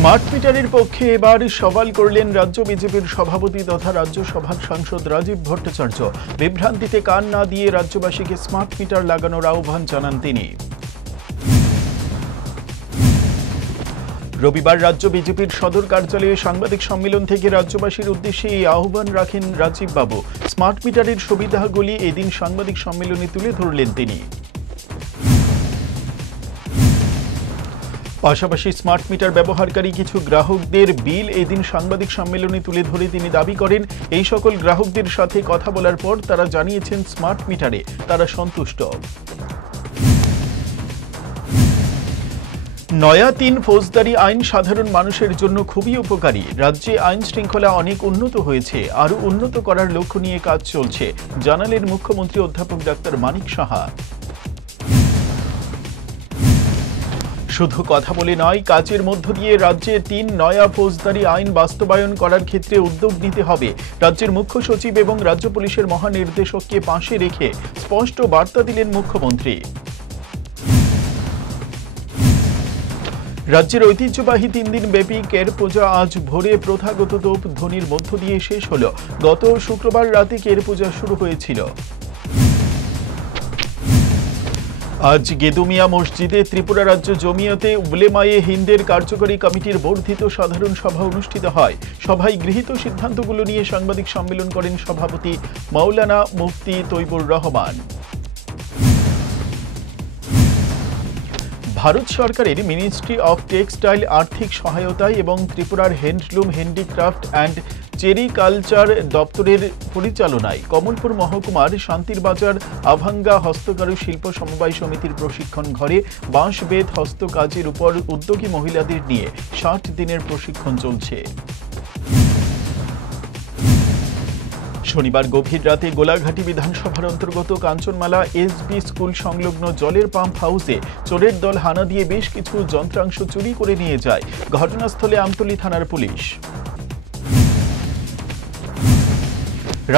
Smart মিটারের পক্ষে এবার সওয়াল করলেন রাজ্য বিজেপির সভাপতি তথা রাজ্যসভার সাংসদ রাজীব ভট্টাচার্য। বিভ্রান্তিতে কান না দিয়ে রাজ্যবাসীকে স্মার্ট মিটার লাগানোর আহ্বান জানান তিনি। রবিবার রাজ্য বিজেপির সদর কার্যালয়ে সাংবাদিক সম্মেলন থেকে রাজ্যবাসীর উদ্দেশ্যে এই আহ্বান রাখেন রাজীব বাবু। স্মার্ট মিটারের সুবিধাগুলি এদিন সাংবাদিক সম্মেলনে তুলে ধরলেন তিনি। পাশাপাশি স্মার্ট মিটার ব্যবহারকারী কিছু গ্রাহকদের বিল এদিন সাংবাদিক সম্মেলনে তুলে ধরে তিনি দাবি করেন, এই সকল গ্রাহকদের সাথে কথা বলার পর তারা জানিয়েছেন স্মার্ট মিটারে তারা সন্তুষ্ট। নয়া ৩ ফৌজদারি আইন সাধারণ মানুষের জন্য খুবই উপকারী। রাজ্যে আইন শৃঙ্খলা অনেক উন্নত হয়েছে, আরও উন্নত করার লক্ষ্য নিয়ে কাজ চলছে, জানালেন মুখ্যমন্ত্রী অধ্যাপক ডাক্তার মানিক সাহা। শুধু কথা বলে নয়, কাজের মধ্য দিয়ে রাজ্যে ৩ নয়া ফৌজদারি আইন বাস্তবায়ন করার ক্ষেত্রে উদ্যোগ নিতে হবে। রাজ্যের মুখ্য সচিব এবং রাজ্য পুলিশের মহানির্দেশককে পাশে রেখে স্পষ্ট বার্তা দিলেন মুখ্যমন্ত্রী। রাজ্যের ঐতিহ্যবাহী ৩ দিন ব্যাপী কের পূজা আজ ভোরে প্রথাগত তোপ ধ্বনির মধ্য দিয়ে শেষ হল। গত শুক্রবার রাতে কের পূজা শুরু হয়েছিল। আজ গেদুমিয়া মসজিদে ত্রিপুরা রাজ্য জমিয়তে উলেমায়ে হিন্দের কার্যকরী কমিটির বর্ধিত সাধারণ সভা অনুষ্ঠিত হয়। সভায় গৃহীত সিদ্ধান্তগুলো নিয়ে সাংবাদিক সম্মেলন করেন সভাপতি মাওলানা মুফতি তৈবুর রহমান। ভারত সরকারের মিনিস্ট্রি অফ টেক্সটাইল আর্থিক সহায়তায় এবং ত্রিপুরার হ্যান্ডলুম, হ্যান্ডিক্রাফট অ্যান্ড চেরিকালচার দপ্তরের পরিচালনায় কমলপুর মহকুমার শান্তিরবাজার আভাঙ্গা হস্তকারু শিল্প সমবায় সমিতির প্রশিক্ষণ ঘরে বাঁশ বেত হস্তকাজের উপর উদ্যোগী মহিলাদের নিয়ে ৬০ দিনের প্রশিক্ষণ চলছে। শনিবার গভীর রাতে গোলাঘাটি বিধানসভার অন্তর্গত কাঞ্চনমালা এসবি স্কুল সংলগ্ন জলের পাম্প হাউসে চোরের দল হানা দিয়ে বেশ কিছু যন্ত্রাংশ চুরি করে নিয়ে যায়। ঘটনাস্থলে আমতলী থানার পুলিশ।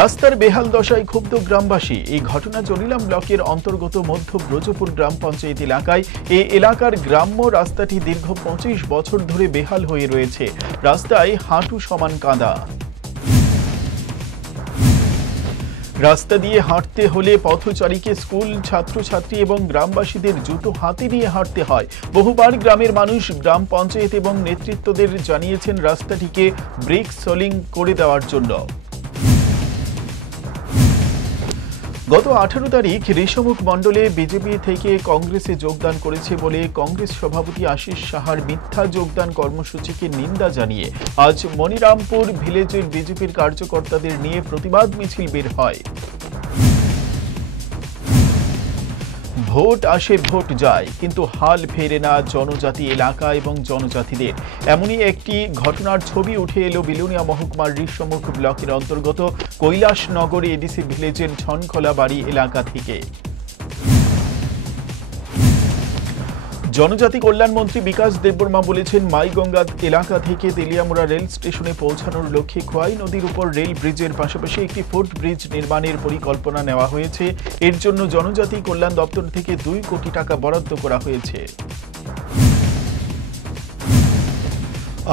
রাস্তার বেহাল দশায় ক্ষুব্ধ গ্রামবাসী। এই ঘটনা জলিলাম ব্লকের অন্তর্গত মধ্য ব্রজপুর গ্রাম পঞ্চায়েত এলাকায়। এই এলাকার গ্রাম্য রাস্তাটি দীর্ঘ ২৫ বছর ধরে বেহাল হয়ে রয়েছে। রাস্তায় হাঁটু সমান কাদা। রাস্তা দিয়ে হাঁটতে হলে পথচারীকে স্কুল ছাত্রছাত্রী এবং গ্রামবাসীদের জুতো হাতে নিয়ে হাঁটতে হয়। বহুবার গ্রামের মানুষ গ্রাম পঞ্চায়েত এবং নেতৃত্বদের জানিয়েছেন রাস্তাটিকে ব্রিক সোলিং করে দেওয়ার জন্য। গত ১৮ তারিখ ঋষমুখ মণ্ডলে বিজেপি থেকে কংগ্রেসে যোগদান করেছে বলে কংগ্রেস সভাপতি আশিস সাহার মিথ্যা যোগদান কর্মসূচিকে নিন্দা জানিয়ে আজ মনিরামপুর ভিলেজের বিজেপির কার্যকর্তাদের নিয়ে প্রতিবাদ মিছিল বের হয়। ভোট আসে ভোট যায়, কিন্তু হাল ফেরে না জনজাতি এলাকা এবং জনজাতিদের। এমনই একটি ঘটনার ছবি উঠে এলো বিলোনিয়া মহকুমার ঋষমুখ ব্লকের অন্তর্গত কৈলাসনগর এডিসি ভিলেজের ছনখোলা বাড়ি এলাকা থেকে। জনজাতি কল্যাণ মন্ত্রী বিকাশ দেববর্মা বলেছেন, মাইগঙ্গা এলাকা থেকে তেলিয়ামুড়া রেল স্টেশনে পৌঁছানোর লক্ষ্যে খোয়াই নদীর উপর রেল ব্রিজের পাশাপাশি একটি ফুট ব্রিজ নির্মাণের পরিকল্পনা নেওয়া হয়েছে। এর জন্য জনজাতি কল্যাণ দপ্তর থেকে ২ কোটি টাকা বরাদ্দ করা হয়েছে।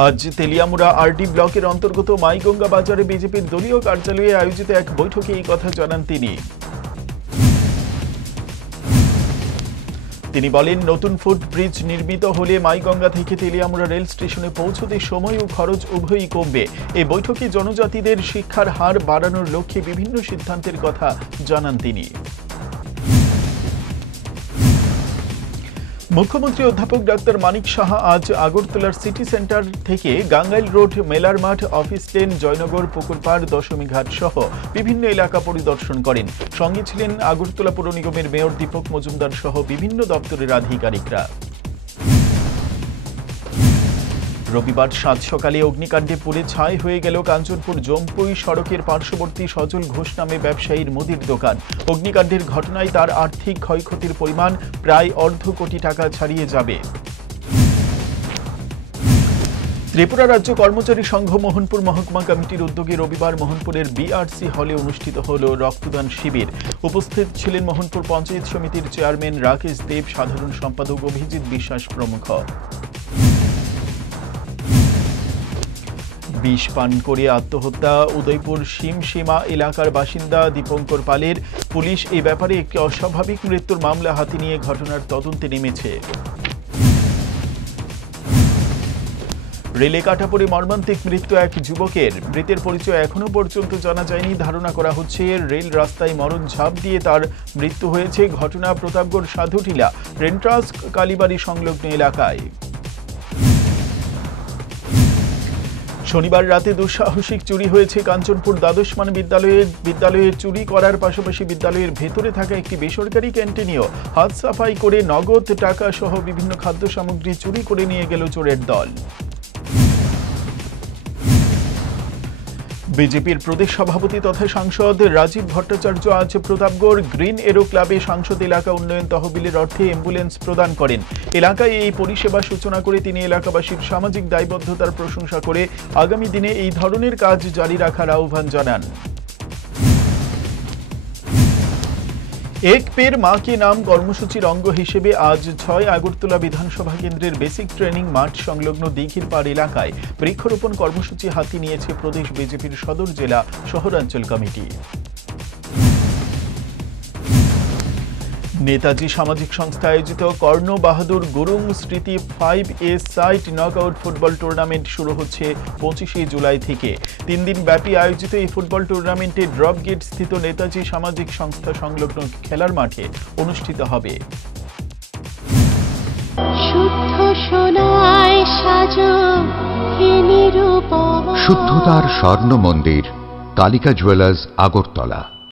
আজ তেলিয়ামুড়া আরডি ব্লকের অন্তর্গত মাইগঙ্গা বাজারে বিজেপির দলীয় কার্যালয়ে আয়োজিত এক বৈঠকে এই কথা জানান তিনি। তিনি বলেন, নতুন ফুট ব্রিজ নির্মিত হলে মাইগঙ্গা থেকে তেলিয়ামুড়া রেল স্টেশনে পৌঁছতে সময় ও খরচ উভয়ই কমবে। এই বৈঠকে জনজাতিদের শিক্ষার হার বাড়ানোর লক্ষ্যে বিভিন্ন সিদ্ধান্তের কথা জানান তিনি। মুখ্যমন্ত্রী অধ্যাপক ডাক্তার মানিক সাহা আজ আগরতলার সিটি সেন্টার থেকে গাঙ্গাইল রোড, মেলার মাঠ, অফিস লেন, জয়নগর, পুকুরপাড়, দশমীঘাট সহ বিভিন্ন এলাকা পরিদর্শন করেন। সঙ্গে ছিলেন আগরতলা পৌর নিগমের মেয়র দীপক মজুমদার সহ বিভিন্ন দপ্তরের আধিকারিকরা। রবিবার সাত সকালে অগ্নিকাণ্ডে পুড়ে ছাই হয়ে গেল কাঞ্চনপুর জম্পুই সড়কের পার্শ্ববর্তী সজল ঘোষ নামে ব্যবসায়ীর মুদির দোকান। অগ্নিকাণ্ডের ঘটনায় তার আর্থিক ক্ষয়ক্ষতির পরিমাণ প্রায় অর্ধ কোটি টাকা ছাড়িয়ে যাবে। ত্রিপুরা রাজ্য কর্মচারী সংঘ মোহনপুর মহকুমা কমিটির উদ্যোগে রবিবার মোহনপুরের বিআরসি হলে অনুষ্ঠিত হল রক্তদান শিবির। উপস্থিত ছিলেন মোহনপুর পঞ্চায়েত সমিতির চেয়ারম্যান রাকেশ দেব, সাধারণ সম্পাদক অভিজিৎ বিশ্বাস প্রমুখ। বিষ পান করে আত্মহত্যা উদয়পুর সীমসীমা এলাকার বাসিন্দা দীপঙ্কর পালের। পুলিশ এই ব্যাপারে একটি অস্বাভাবিক মৃত্যুর মামলা হাতে নিয়ে ঘটনার তদন্তে নেমেছে। রেলে কাটা পড়ে মর্মান্তিক মৃত্যু এক যুবকের। মৃতের পরিচয় এখনো পর্যন্ত জানা যায়নি। ধারণা করা হচ্ছে রেল রাস্তায় মরণ ঝাঁপ দিয়ে তার মৃত্যু হয়েছে। ঘটনা প্রতাপগড় সাধুটিলা রেন্ট্রাস কালীবাড়ি সংলগ্ন এলাকায়। শনিবার রাতে দুঃসাহসিক চুরি হয়েছে কাঞ্চনপুর দ্বাদশমান বিদ্যালয়ের চুরি করার পাশাপাশি বিদ্যালয়ের ভেতরে থাকা একটি বেসরকারি ক্যান্টিনেও হাত সাফাই করে নগদ টাকা সহ বিভিন্ন খাদ্য সামগ্রী চুরি করে নিয়ে গেল চোরের দল। বিজেপির প্রদেশ সভাপতি তথা সাংসদ রাজীব ভট্টাচার্য আজ প্রতাপগড় গ্রিন এরো ক্লাবে সাংসদ এলাকা উন্নয়ন তহবিলের অর্থে অ্যাম্বুলেন্স প্রদান করেন। এলাকায় এই পরিষেবা সূচনা করে তিনি এলাকাবাসীর সামাজিক দায়বদ্ধতার প্রশংসা করে আগামী দিনে এই ধরনের কাজ জারি রাখার আহ্বান জানান। এক পের মা কে নাম কর্মসূচির অঙ্গ হিসেবে আজ ৬ আগরতলা বিধানসভা কেন্দ্রের বেসিক ট্রেনিং মাঠ সংলগ্ন দিঘির পাড় এলাকায় বৃক্ষরোপণ কর্মসূচি হাতে নিয়েছে প্রদেশ বিজেপির সদর জেলা শহরাঞ্চল কমিটি। নেতাজি সামাজিক সংস্থা আয়োজিত কর্ণ বাহাদুর গুরুং স্মৃতি 5A site knockout football tournament শুরু হচ্ছে 25শে জুলাই থেকে। 3 দিন ব্যাপী আয়োজিত এই ফুটবল টুর্নামেন্টে ড্রপ গেট স্থিত নেতাজি সামাজিক সংস্থা সংলগ্ন খেলার মাঠে অনুষ্ঠিত হবে। শুদ্ধতার স্বর্ণ মন্দির কালিকা জুয়েলার্স আগরতলা।